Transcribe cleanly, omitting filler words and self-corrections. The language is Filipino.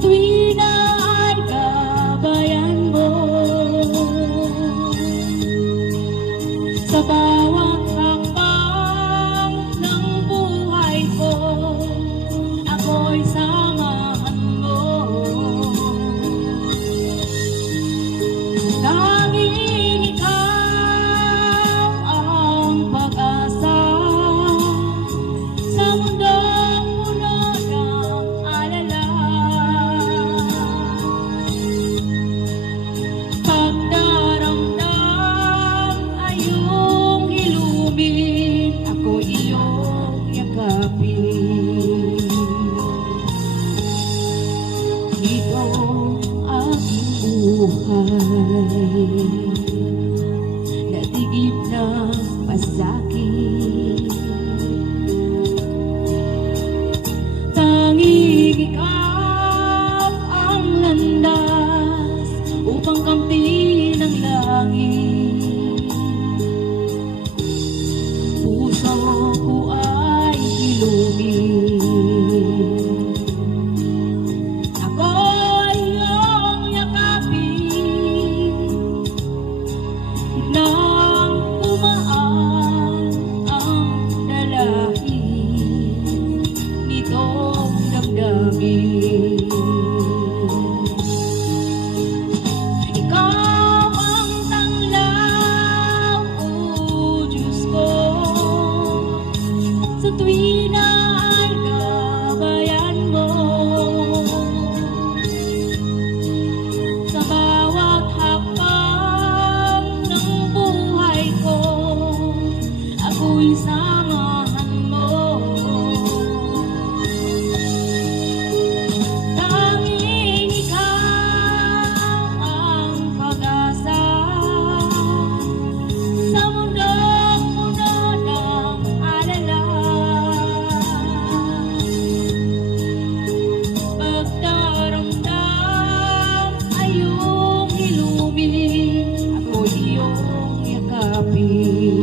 tuwin na ay gabayan mo. Sa bawat hakbang ng buhay ko, ako'y samahan mo. Tanging ikaw ang pag-asa sa mundong puno ng alala. Pagdaramdam ay iyong ilumin, ako iyong yakapin. Ito aking buhay, natigib ng pasakit. Tanging ikaw ang landas upang kamtin ang langit. Puso ko ay hilugin, ako ay iyong yakapin. Nang umaan ang dalahin nitong damdamin, ikaw ang tanglaw, o Diyos ko, sa tuwin na ay gabayan mo. Sa bawat hakbang ng buhay ko, ako'y samahan mo. Tanging ikaw ang pag-asa sa mundong puno ng alala. Pagdaramdam ay iyong ilumin, ako iyong yakapin.